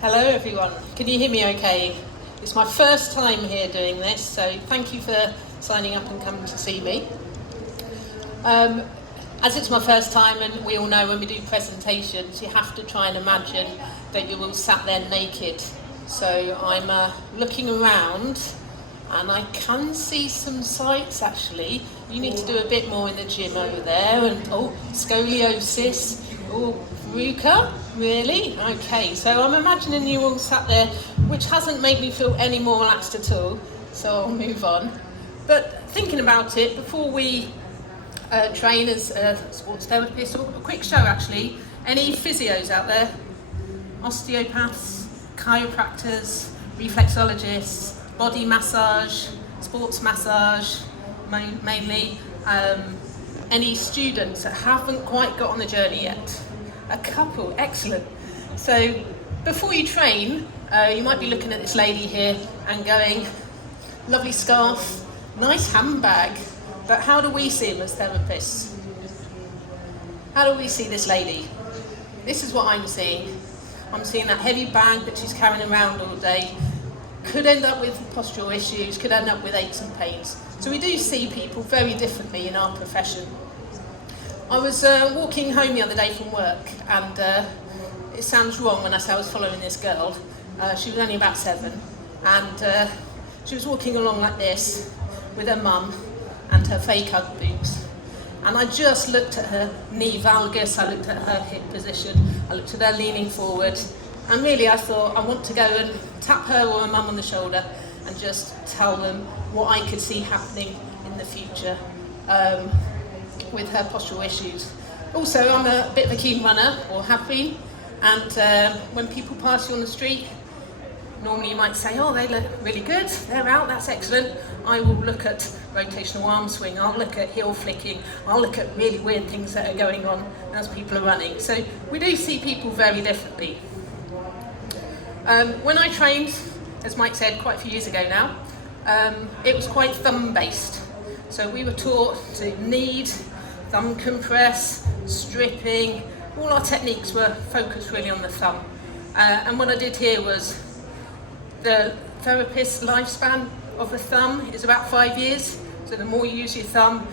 Hello everyone, can you hear me okay? It's my first time here doing this, so thank you for signing up and coming to see me. As it's my first time, and we all know when we do presentations, you have to try and imagine that you're all sat there naked. So I'm looking around and I can see some sights actually. You need to do a bit more in the gym over there, and scoliosis, verruca, really? Okay, so I'm imagining you all sat there, which hasn't made me feel any more relaxed at all, so I'll move on. But thinking about it, before we train as sports therapists, a quick show actually, any physios out there? Osteopaths, chiropractors, reflexologists, body massage, sports massage, mainly. Any students that haven't quite got on the journey yet? A couple, excellent. So before you train, you might be looking at this lady here and going, lovely scarf, nice handbag, but how do we see them as therapists? How do we see this lady? This is what I'm seeing. I'm seeing that heavy bag that she's carrying around all day. Could end up with postural issues, could end up with aches and pains. So we do see people very differently in our profession. I was walking home the other day from work, and it sounds wrong when I say I was following this girl. She was only about 7, and she was walking along like this with her mum and her fake Ugg boots. And I just looked at her knee valgus, I looked at her hip position, I looked at her leaning forward, and really I thought I want to go and tap her or her mum on the shoulder and just tell them what I could see happening in the future with her postural issues. Also, I'm a bit of a keen runner, or have been, and when people pass you on the street, normally you might say, oh, they look really good, they're out, that's excellent. I will look at rotational arm swing, I'll look at heel flicking, I'll look at really weird things that are going on as people are running. So we do see people very differently. When I trained, as Mike said, quite a few years ago now, it was quite thumb-based. So we were taught to knead, thumb compress, stripping. All our techniques were focused really on the thumb. And what I did here was the therapist's lifespan of the thumb is about 5 years. So the more you use your thumb,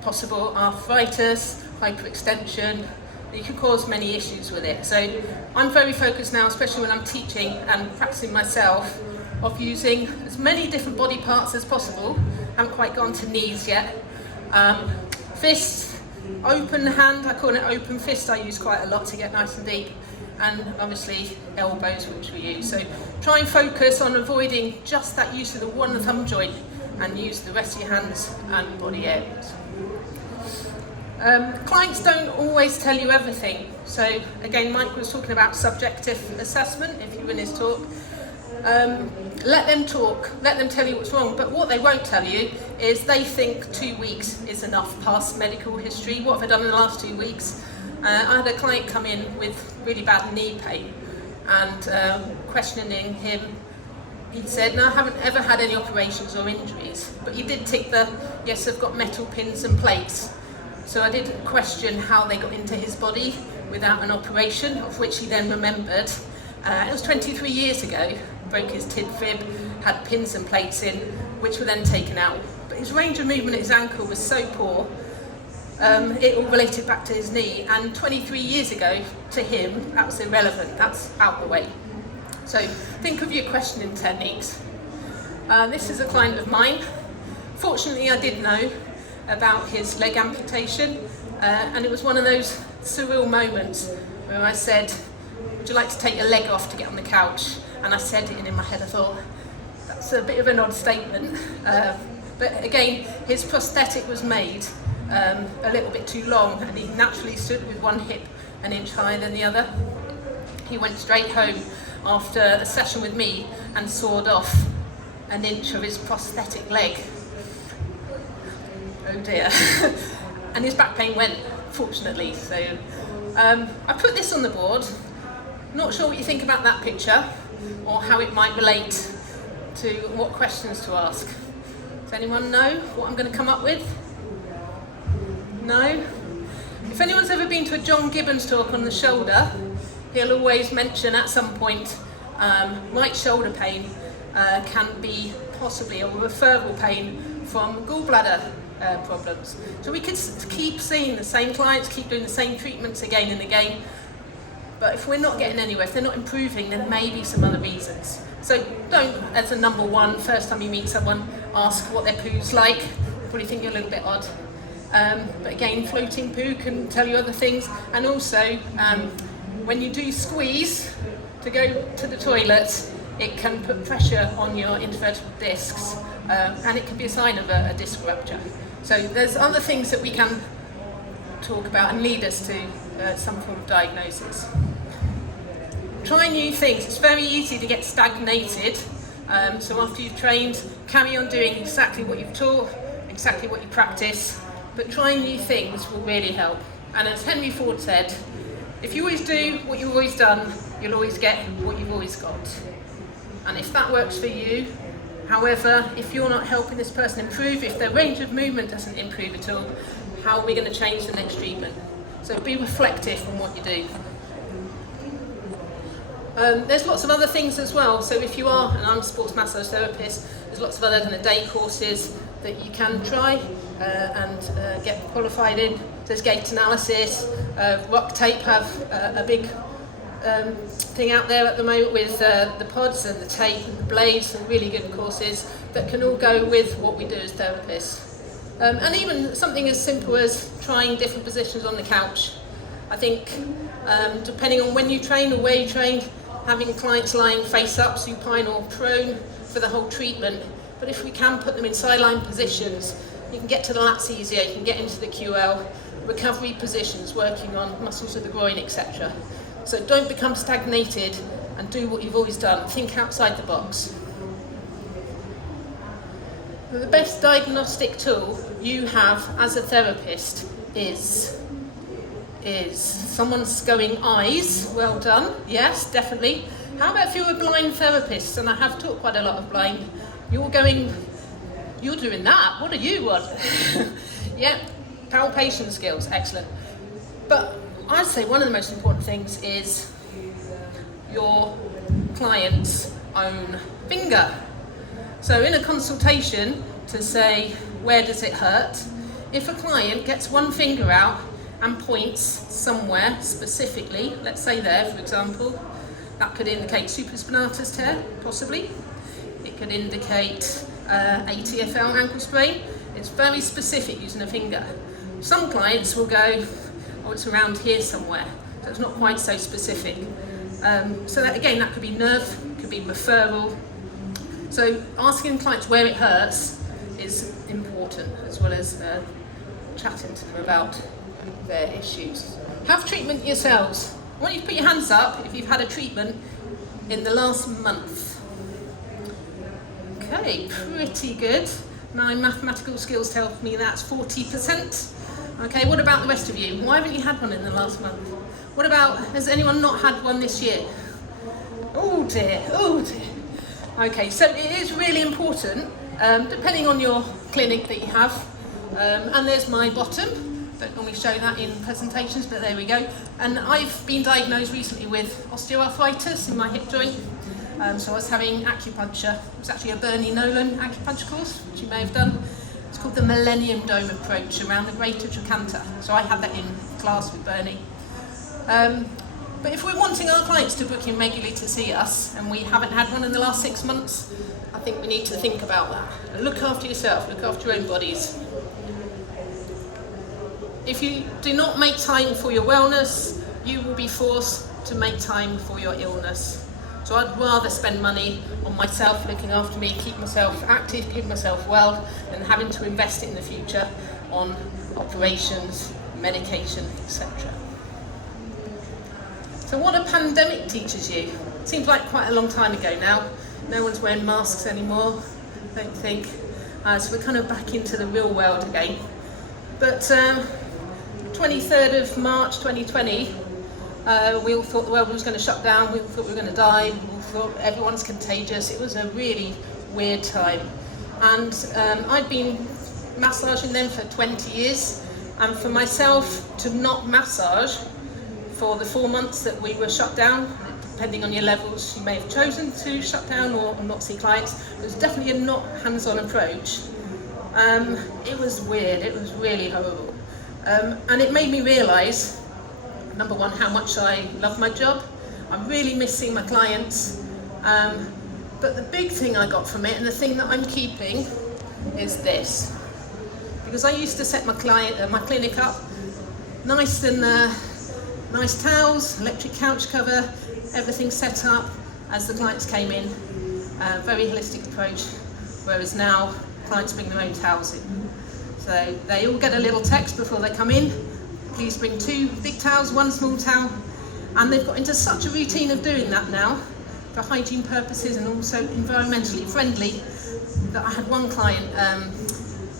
possible arthritis, hyperextension, you can cause many issues with it. So I'm very focused now, especially when I'm teaching and practicing myself, of using as many different body parts as possible. Haven't quite gone to knees yet. Fists, open hand, I call it open fist, I use quite a lot to get nice and deep. And obviously elbows, which we use. So try and focus on avoiding just that use of the one thumb joint and use the rest of your hands and body areas. Clients don't always tell you everything. So again, Mike was talking about subjective assessment, if you were in his talk. Let them talk, let them tell you what's wrong, but what they won't tell you is they think 2 weeks is enough past medical history. What have I done in the last 2 weeks? I had a client come in with really bad knee pain, and questioning him, he said, no, I haven't ever had any operations or injuries, but he did tick the, yes, I've got metal pins and plates. So I did question how they got into his body without an operation, of which he then remembered. It was 23 years ago, broke his tib fib, had pins and plates in, which were then taken out. But his range of movement at his ankle was so poor, it all related back to his knee, and 23 years ago, to him, that was irrelevant, that's out the way. So think of your questioning techniques. This is a client of mine. Fortunately, I did know about his leg amputation, and it was one of those surreal moments where I said, would you like to take your leg off to get on the couch? And I said it, and in my head I thought, that's a bit of an odd statement. But again, his prosthetic was made a little bit too long, and he naturally stood with one hip an inch higher than the other. He went straight home after a session with me and sawed off an inch of his prosthetic leg. Oh dear. And his back pain went, fortunately. So I put this on the board. Not sure what you think about that picture or how it might relate to what questions to ask. Does anyone know what I'm going to come up with? No? If anyone's ever been to a John Gibbons talk on the shoulder, he'll always mention at some point right shoulder pain can be possibly a referral pain from gallbladder problems. So we could keep seeing the same clients, keep doing the same treatments again and again, but if we're not getting anywhere, if they're not improving, there may be some other reasons. So don't, as a number one, first time you meet someone, ask what their poo's like. They'll probably think you're a little bit odd. But again, floating poo can tell you other things. And also, when you do squeeze to go to the toilet, it can put pressure on your intervertebral discs, and it can be a sign of a disc rupture. So there's other things that we can talk about and lead us to some form of diagnosis. Try new things. It's very easy to get stagnated. So after you've trained, carry on doing exactly what you've taught, exactly what you practice, but trying new things will really help. And as Henry Ford said, if you always do what you've always done, you'll always get what you've always got. And if that works for you, however, if you're not helping this person improve, if their range of movement doesn't improve at all, how are we going to change the next treatment? So be reflective on what you do. There's lots of other things as well. So if you are, and I'm a sports massage therapist, there's lots of other kind of day courses that you can try and get qualified in. There's gait analysis. Rock Tape have a big thing out there at the moment with the pods and the tape and the blades, some really good courses that can all go with what we do as therapists. And even something as simple as trying different positions on the couch. I think depending on when you train or where you train, having clients lying face up, supine or prone for the whole treatment. But if we can put them in sideline positions, you can get to the lats easier, you can get into the QL, recovery positions, working on muscles of the groin, etc. So don't become stagnated and do what you've always done. Think outside the box. The best diagnostic tool you have as a therapist is someone's going eyes. Well done. Yes, definitely. How about if you're a blind therapist? And I have taught quite a lot of blind. You're doing that. What do you want? Yeah, palpation skills. Excellent. But I'd say one of the most important things is your client's own finger. So in a consultation, to say, where does it hurt? If a client gets one finger out and points somewhere specifically, let's say there, for example, that could indicate supraspinatus tear, possibly. It could indicate ATFL, ankle sprain. It's very specific using a finger. Some clients will go, oh, it's around here somewhere, so it's not quite so specific. So that, again, that could be nerve, could be referral. So asking clients where it hurts is important, as well as chatting to them about their issues. Have treatment yourselves. I want you to put your hands up if you've had a treatment in the last month. Okay, pretty good. My mathematical skills tell me that's 40%. Okay, what about the rest of you? Why haven't you had one in the last month? What about, has anyone not had one this year? Oh dear, oh dear. Okay, so it is really important, depending on your clinic that you have. And there's my bottom. Don't normally show that in presentations, but there we go. And I've been diagnosed recently with osteoarthritis in my hip joint. So I was having acupuncture. It was actually a Bernie Nolan acupuncture course, which you may have done. It's called the Millennium Dome approach around the Greater Trochanter. So I had that in class with Bernie. But if we're wanting our clients to book in regularly to see us, and we haven't had one in the last 6 months, I think we need to think about that. Look after yourself, look after your own bodies. If you do not make time for your wellness, you will be forced to make time for your illness. So I'd rather spend money on myself, looking after me, keep myself active, keep myself well, than having to invest it in the future on operations, medication, etc. So what a pandemic teaches you. It seems like quite a long time ago now. No one's wearing masks anymore, I don't think. So we're kind of back into the real world again. But 23rd of March 2020, we all thought the world was going to shut down, we all thought we were going to die, we all thought everyone's contagious. It was a really weird time. And I'd been massaging them for 20 years, and for myself to not massage for the 4 months that we were shut down, it depending on your levels, you may have chosen to shut down or not see clients. It was definitely a not hands-on approach. It was weird, it was really horrible. And it made me realise, number one, how much I love my job. I'm really missing my clients. But the big thing I got from it, and the thing that I'm keeping, is this. Because I used to set my clinic up nice and nice towels, electric couch cover, everything set up as the clients came in. Very holistic approach. Whereas now, clients bring their own towels in. So they all get a little text before they come in. Please bring 2 big towels, 1 small towel. And they've got into such a routine of doing that now, for hygiene purposes and also environmentally friendly, that I had one client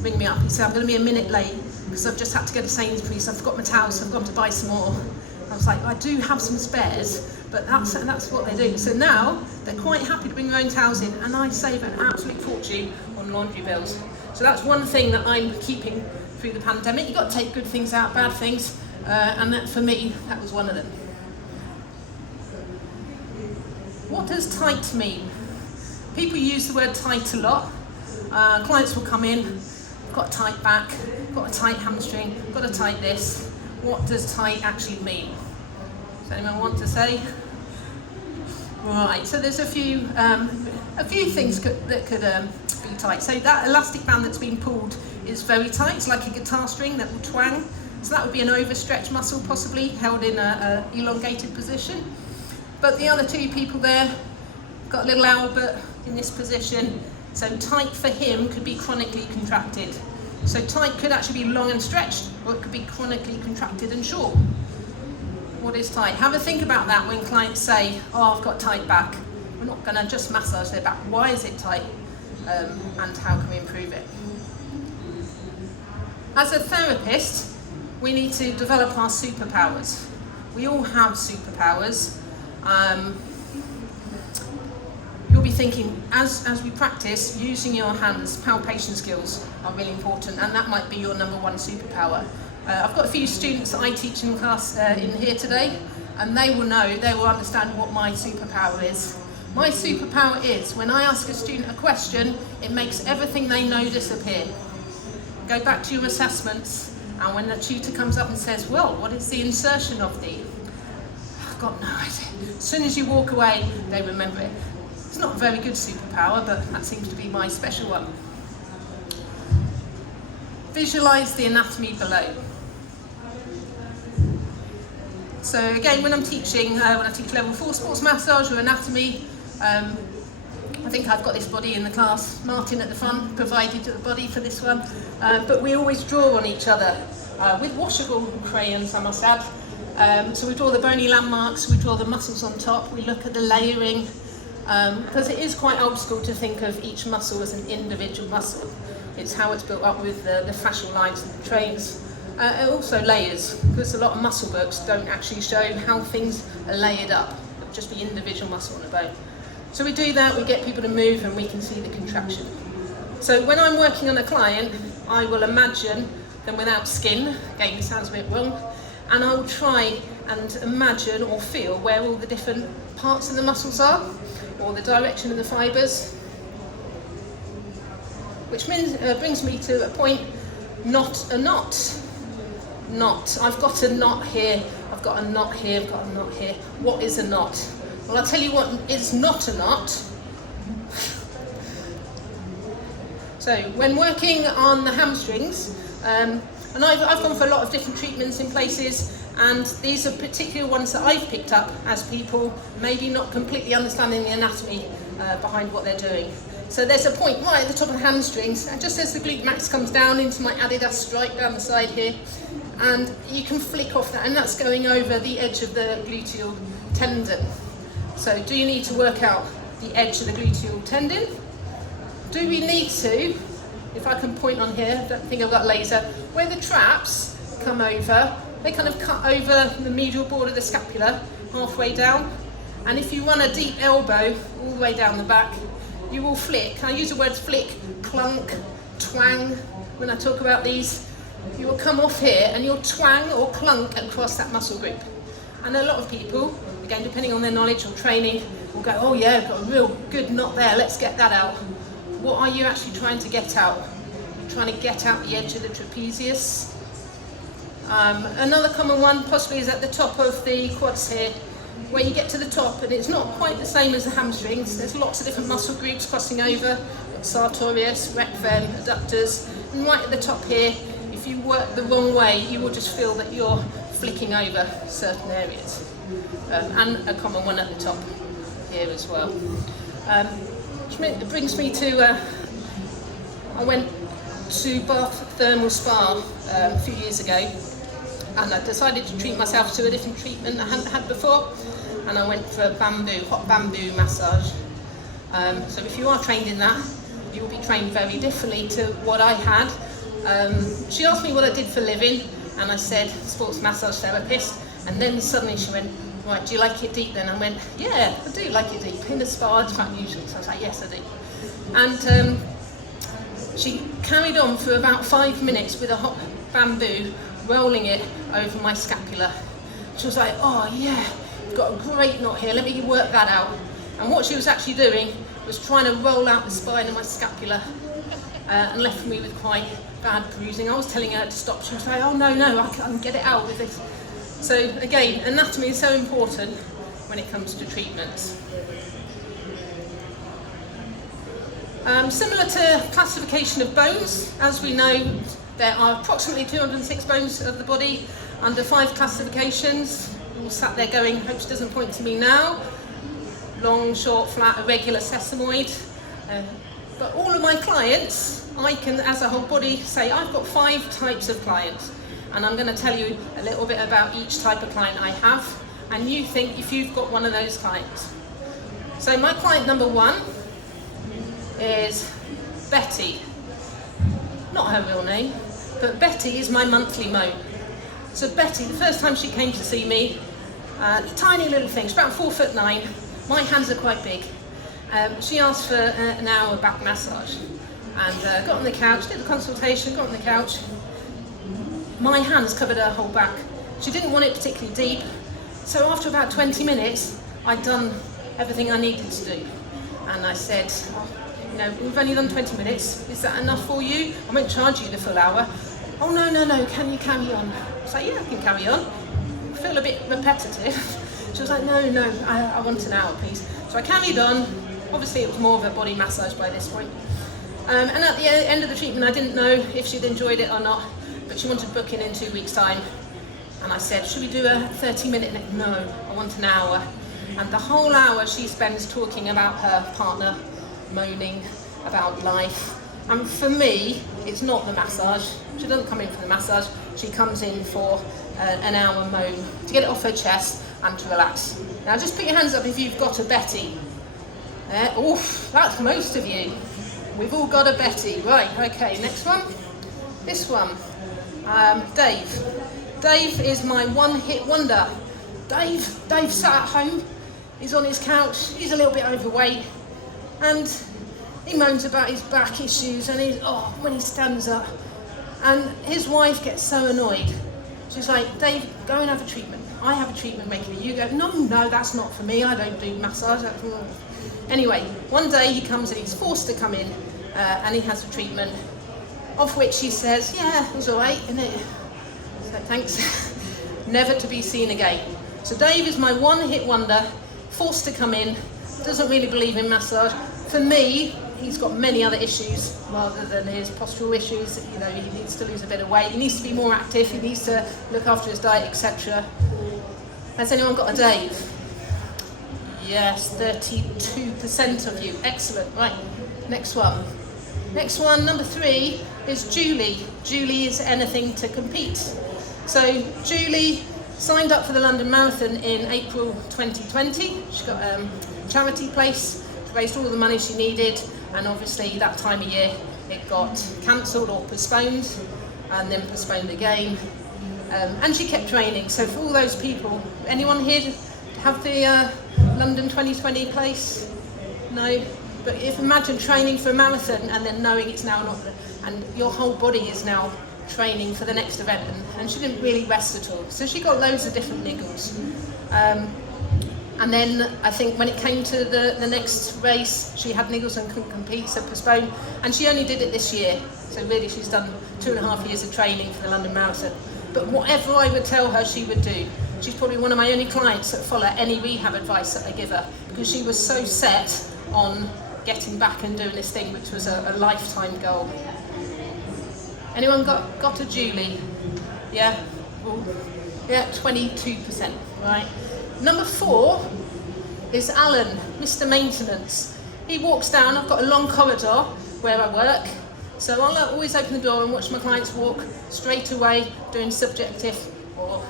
ring me up. He said, I'm going to be a minute late because I've just had to go to Sainsbury's. I've got my towels, so I've gone to buy some more. I was like, I do have some spares, but that's what they do. So now they're quite happy to bring their own towels in, and I save an absolute fortune on laundry bills. So that's one thing that I'm keeping through the pandemic. You've got to take good things out, bad things, and that, for me, that was one of them. What does tight mean? People use the word tight a lot. Clients will come in, got a tight back, got a tight hamstring, got a tight this. What does tight actually mean? Does anyone want to say? Right, so there's a few things that could be tight. So that elastic band that's been pulled is very tight. It's like a guitar string that will twang. So that would be an overstretched muscle, possibly held in a elongated position. But the other 2 people there got a little Albert in this position. So tight for him could be chronically contracted. So tight could actually be long and stretched, or it could be chronically contracted and short. What is tight? Have a think about that when clients say, oh, I've got tight back. We're not going to just massage their back. Why is it tight? And how can we improve it? As a therapist, we need to develop our superpowers. We all have superpowers. You'll be thinking, as we practice, using your hands, palpation skills are really important, and that might be your number 1 superpower. I've got a few students that I teach in class in here today, and they will understand what my superpower is. My superpower is, when I ask a student a question, it makes everything they know disappear. Go back to your assessments, and when the tutor comes up and says, well, what is the insertion of the? I've got no idea. As soon as you walk away, they remember it. It's not a very good superpower, but that seems to be my special one. Visualise the anatomy below. So again, when I'm teaching, when I teach level 4 sports massage or anatomy, I think I've got this body in the class. Martin at the front provided the body for this one, but we always draw on each other with washable crayons, I must add. So we draw the bony landmarks, we draw the muscles on top, we look at the layering, because it is quite old school to think of each muscle as an individual muscle. It's how it's built up with the fascial lines and the trains. And also layers, because a lot of muscle books don't actually show how things are layered up. It'll just be individual muscle on a bone. So we do that, we get people to move, and we can see the contraction. So when I'm working on a client, I will imagine them without skin. Again, it sounds a bit wrong. And I will try and imagine or feel where all the different parts of the muscles are, or the direction of the fibres. Which brings me to a point, not a knot. Knot. I've got a knot here, I've got a knot here, I've got a knot here. What is a knot? Well, I'll tell you what is not a knot. So, when working on the hamstrings, and I've gone for a lot of different treatments in places, and these are particular ones that I've picked up as people maybe not completely understanding the anatomy behind what they're doing. So there's a point right at the top of the hamstrings, and just as the glute max comes down into my Adidas stripe down the side here, and you can flick off that, and that's going over the edge of the gluteal tendon. So do you need to work out the edge of the gluteal tendon? Do we need to, if I can point on here, I don't think I've got a laser, where the traps come over, they kind of cut over the medial border of the scapula, halfway down, and if you run a deep elbow all the way down the back, you will flick. I use the words flick, clunk, twang when I talk about these. You will come off here and you'll twang or clunk across that muscle group. And a lot of people, again, depending on their knowledge or training, will go, oh yeah, got a real good knot there, let's get that out. What are you actually trying to get out? You're trying to get out the edge of the trapezius. Another common one possibly is at the top of the quads here, where you get to the top and it's not quite the same as the hamstrings. There's lots of different muscle groups crossing over, sartorius, rectum, adductors, and right at the top here, if you work the wrong way, you will just feel that you're flicking over certain areas. And a common one at the top here as well. Which brings me to, I went to Bath Thermal Spa a few years ago, and I decided to treat myself to a different treatment I hadn't had before, and I went for hot bamboo massage. So if you are trained in that, you will be trained very differently to what I had. She asked me what I did for a living, and I said sports massage therapist, and then suddenly she went, right, do you like it deep then? I went, yeah, I do like it deep. In the spa, it's quite unusual, so I was like, yes, I do. And she carried on for about 5 minutes with a hot bamboo, rolling it over my scapula. She was like, oh yeah, you've got a great knot here, let me work that out. And what she was actually doing was trying to roll out the spine of my scapula and left me with quite bad bruising. I was telling her to stop, she was like, oh no, I can get it out with this. So again, anatomy is so important when it comes to treatments. Similar to classification of bones, as we know, there are approximately 206 bones of the body under 5 classifications. All sat there going, hope she doesn't point to me now. Long, short, flat, irregular, sesamoid. But all of my clients, I can, as a whole body, say I've got 5 types of clients. And I'm going to tell you a little bit about each type of client I have, and you think if you've got one of those clients. So my client number 1 is Betty. Not her real name, but Betty is my monthly moan. So Betty, the first time she came to see me, tiny little thing, she's about 4'9". My hands are quite big. She asked for an hour back massage, and got on the couch, did the consultation, got on the couch. My hands covered her whole back. She didn't want it particularly deep, so after about 20 minutes, I'd done everything I needed to do. And I said, oh, you know, we've only done 20 minutes, is that enough for you? I won't charge you the full hour. Oh no, can you carry on? I was like, yeah, I can carry on. I feel a bit repetitive. She was like, no, I want an hour, please. So I carried on. Obviously, it was more of a body massage by this point. And at the end of the treatment, I didn't know if she'd enjoyed it or not, but she wanted to book in 2 weeks' time. And I said, should we do a 30-minute? No, I want an hour. And the whole hour she spends talking about her partner, moaning about life. And for me, it's not the massage. She doesn't come in for the massage. She comes in for an hour moan to get it off her chest and to relax. Now just put your hands up if you've got a Betty. Oof, that's most of you. We've all got a Betty. Right, okay, next one. This one, Dave. Dave is my one-hit wonder. Dave sat at home, he's on his couch, he's a little bit overweight, and he moans about his back issues, and when he stands up, and his wife gets so annoyed. She's like, Dave, go and have a treatment. I have a treatment regularly. You go, no, that's not for me. I don't do massage. Anyway, one day he comes and he's forced to come in, and he has a treatment, of which he says, yeah, it was all right, isn't it? So thanks. Never to be seen again. So Dave is my one-hit wonder, forced to come in, doesn't really believe in massage. For me, he's got many other issues rather than his postural issues. You know, he needs to lose a bit of weight, he needs to be more active, he needs to look after his diet, etc. Has anyone got a Dave? Yes, 32% of you. Excellent. Right, next one. Next one, number 3, is Julie. Julie is anything to compete. So Julie signed up for the London Marathon in April 2020. She got a charity place, raised all the money she needed, and obviously that time of year it got cancelled or postponed, and then postponed again. And she kept training. So for all those people, anyone here have the London 2020 place? No? But if imagine training for a marathon and then knowing it's now not, and your whole body is now training for the next event, and she didn't really rest at all. So she got loads of different niggles. And then I think when it came to the next race, she had niggles and couldn't compete, so postponed. And she only did it this year. So really she's done 2.5 years of training for the London Marathon. But whatever I would tell her, she would do. She's probably one of my only clients that follow any rehab advice that I give her, because she was so set on getting back and doing this thing, which was a lifetime goal. Anyone got a Julie? Yeah? Ooh. Yeah, 22%, right? Number 4 is Alan, Mr. Maintenance. He walks down, I've got a long corridor where I work, so I'll always open the door and watch my clients walk straight away, doing subjective or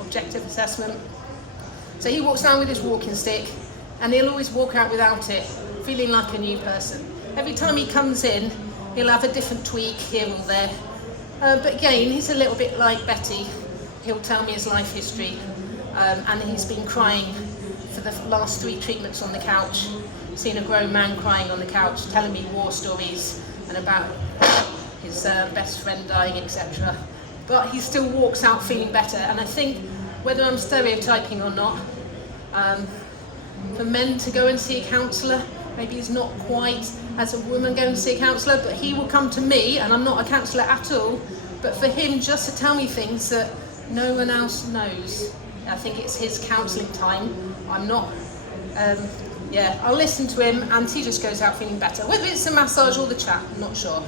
objective assessment. So he walks down with his walking stick, and he'll always walk out without it, feeling like a new person. Every time he comes in, he'll have a different tweak here or there. But again, he's a little bit like Betty. He'll tell me his life history, and he's been crying for the last 3 treatments on the couch. Seen a grown man crying on the couch, telling me war stories and about his best friend dying, etc. But he still walks out feeling better. And I think, whether I'm stereotyping or not, for men to go and see a counsellor, maybe he's not quite as a woman going to see a counsellor, but he will come to me, and I'm not a counsellor at all, but for him just to tell me things that no one else knows. I think it's his counselling time. I'm not, I'll listen to him, and he just goes out feeling better. Whether it's the massage or the chat, I'm not sure.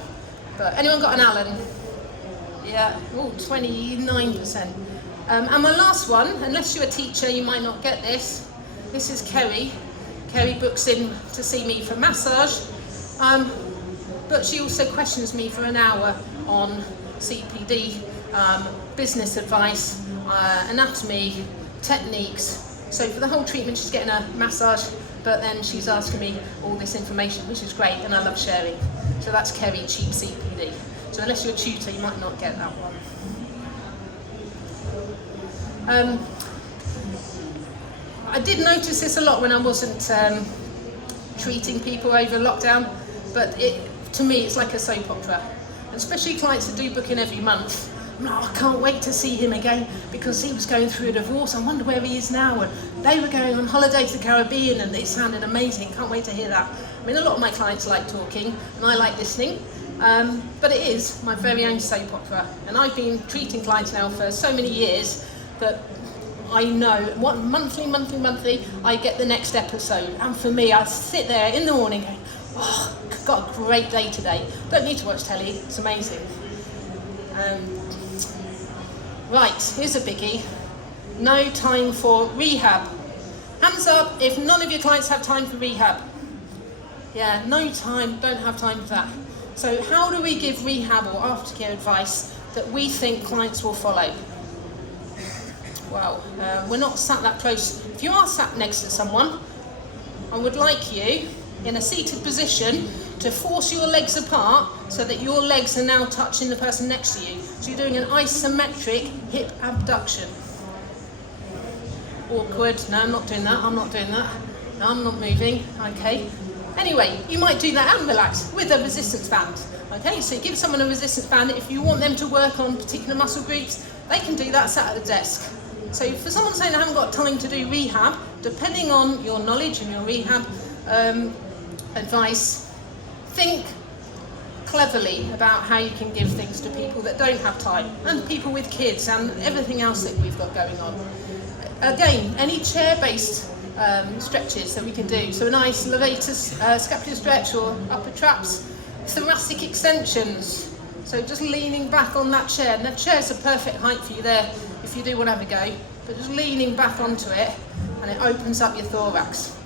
But anyone got an Alan? Yeah, 29%. And my last one, unless you're a teacher, you might not get this. This is Kerry. Kerry books in to see me for massage, but she also questions me for an hour on CPD, business advice, anatomy, techniques. So for the whole treatment she's getting a massage, but then she's asking me all this information, which is great, and I love sharing. So that's Kerry, cheap CPD. So unless you're a tutor, you might not get that one. I did notice this a lot when I wasn't treating people over lockdown, but to me it's like a soap opera. And especially clients that do book in every month. I'm like, I can't wait to see him again, because he was going through a divorce. I wonder where he is now. And they were going on holiday to the Caribbean, and it sounded amazing. Can't wait to hear that. I mean, a lot of my clients like talking, and I like listening. But it is my very own soap opera. And I've been treating clients now for so many years that I know what monthly, I get the next episode. And for me, I sit there in the morning going, oh, I've got a great day today. Don't need to watch telly, it's amazing. Right, here's a biggie. No time for rehab. Hands up if none of your clients have time for rehab. Yeah, no time, don't have time for that. So how do we give rehab or aftercare advice that we think clients will follow? Well, we're not sat that close. If you are sat next to someone, I would like you, in a seated position, to force your legs apart so that your legs are now touching the person next to you. So you're doing an isometric hip abduction. Awkward. No, I'm not doing that. No, I'm not moving. Okay. Anyway, you might do that and relax with a resistance band. Okay, so give someone a resistance band. If you want them to work on particular muscle groups, they can do that sat at the desk. So for someone saying I haven't got time to do rehab, depending on your knowledge and your rehab advice, think cleverly about how you can give things to people that don't have time, and people with kids and everything else that we've got going on. Again, any chair-based stretches that we can do. So a nice levator scapular stretch or upper traps, thoracic extensions. So just leaning back on that chair. And that chair's a perfect height for you there if you do want to have a go. But just leaning back onto it, and it opens up your thorax.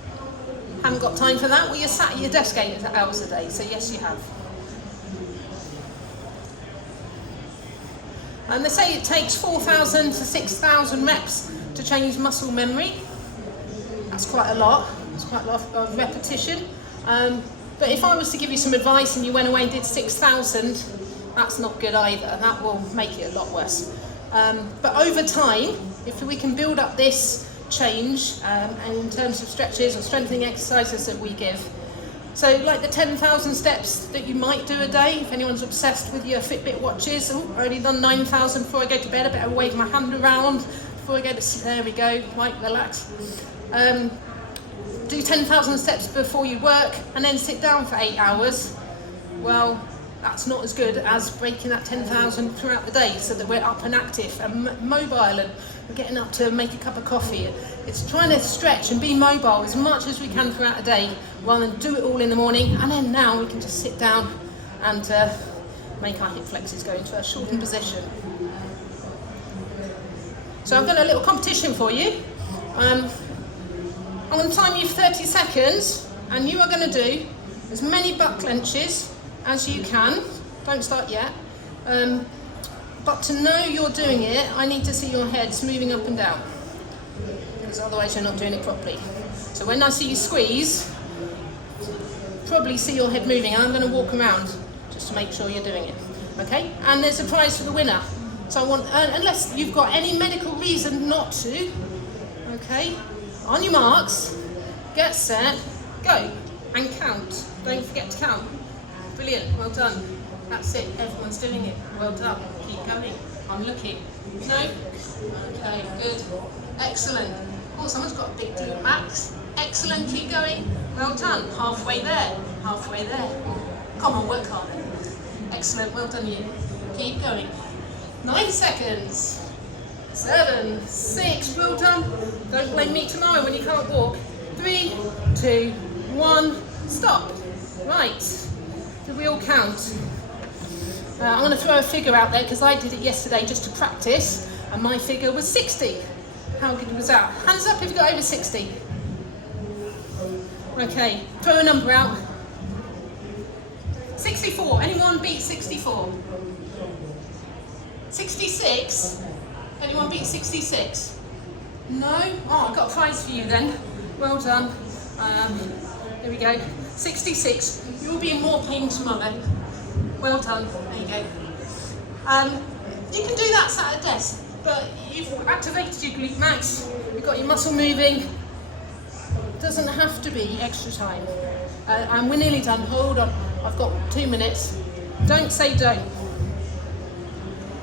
Haven't got time for that? Well, you're sat at your desk 8 hours a day, so yes, you have. And they say it takes 4,000 to 6,000 reps to change muscle memory. That's quite a lot. It's quite a lot of repetition. But if I was to give you some advice and you went away and did 6,000, that's not good either. That will make it a lot worse. But over time, if we can build up this change, and in terms of stretches or strengthening exercises that we give, So like the 10,000 steps that you might do a day, if anyone's obsessed with your Fitbit watches, oh, I've already done 9,000 before I go to bed, I better wave my hand around before I go to sleep. There we go, right, relax. Do 10,000 steps before you work and then sit down for 8 hours. Well, that's not as good as breaking that 10,000 throughout the day so that we're up and active and mobile and getting up to make a cup of coffee. It's trying to stretch and be mobile as much as we can throughout the day rather than do it all in the morning, and then now we can just sit down and make our hip flexors go into a shortened position. So I've got a little competition for you. I'm going to time you for 30 seconds and you are going to do as many butt clenches as you can. Don't start yet. But to know you're doing it, I need to see your heads moving up and down, because otherwise you're not doing it properly. So when I see you squeeze, probably see your head moving, and I'm going to walk around just to make sure you're doing it. Okay? And there's a prize for the winner. So I want, unless you've got any medical reason not to, okay? On your marks, get set, go, and count. Don't forget to count. Brilliant, well done. That's it, everyone's doing it. Well done, keep going. I'm looking. No? Okay, good. Excellent. Oh, someone's got a big glute max. Excellent, keep going. Well done, halfway there, halfway there. Come on, work hard. Excellent, well done you. Keep going. 9 seconds. 7, 6, well done. Don't blame me tomorrow when you can't walk. 3, 2, 1, stop. Right, did we all count? I'm going to throw a figure out there because I did it yesterday just to practice, and my figure was 60. How good was that? Hands up if you got over 60. Okay, throw a number out. 64. Anyone beat 64? 66? Anyone beat 66? No? Oh, I've got a prize for you then. Well done. There we go. 66. You'll be in more pain tomorrow. Well done. There you go. You can do that sat at a desk, but you've activated your glute max. You've got your muscle moving. Doesn't have to be extra time. And we're nearly done. Hold on. I've got 2 minutes. Don't say don't.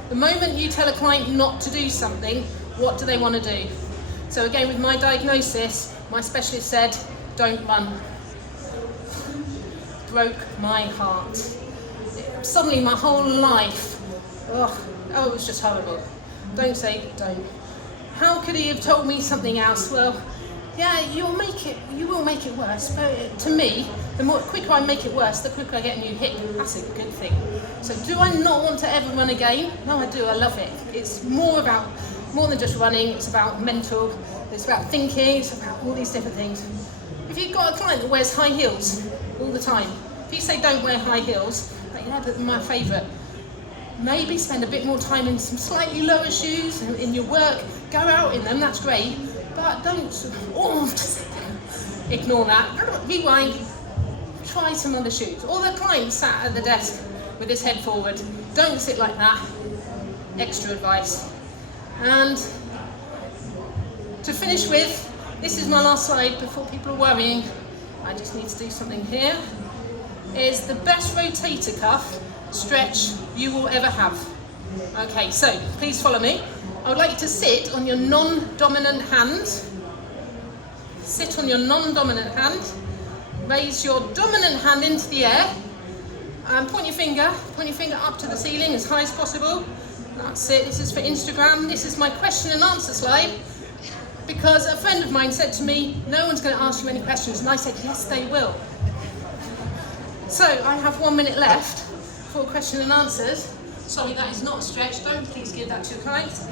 The moment you tell a client not to do something, what do they want to do? So again, with my diagnosis, my specialist said, don't run. Broke my heart. Suddenly my whole life, it was just horrible. Don't say don't. How could he have told me something else? Well, yeah, you will make it worse. But to me, the quicker I make it worse, the quicker I get a new hip. That's a good thing. So do I not want to ever run again? No, I do. I love it. It's more than just running. It's about mental. It's about thinking. It's about all these different things. If you've got a client that wears high heels all the time, if you say don't wear high heels, that's my favourite. Maybe spend a bit more time in some slightly lower shoes in your work. Go out in them, that's great. But don't, ignore that. Rewind. Try some other shoes. Or the client sat at the desk with his head forward. Don't sit like that. Extra advice. And to finish with, this is my last slide before people are worrying. I just need to do something here. Is the best rotator cuff stretch you will ever have. Okay, so please follow me. I would like you to sit on your non-dominant hand. Sit on your non-dominant hand. Raise your dominant hand into the air. And point your finger up to the ceiling as high as possible. That's it. This is for Instagram. This is my question and answer slide. Because a friend of mine said to me, no one's going to ask you any questions. And I said, yes, they will. So I have 1 minute left for question and answers. Sorry, that is not a stretch. Don't please give that to your clients.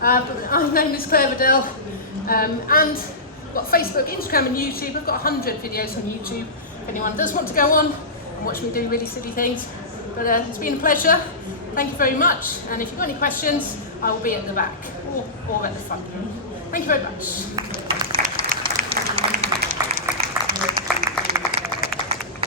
My name is Claire Riddell, and I've got Facebook, Instagram and YouTube. I've got 100 videos on YouTube if anyone does want to go on and watch me do really silly things. But it's been a pleasure. Thank you very much. And if you've got any questions, I will be at the back or at the front. Thank you very much.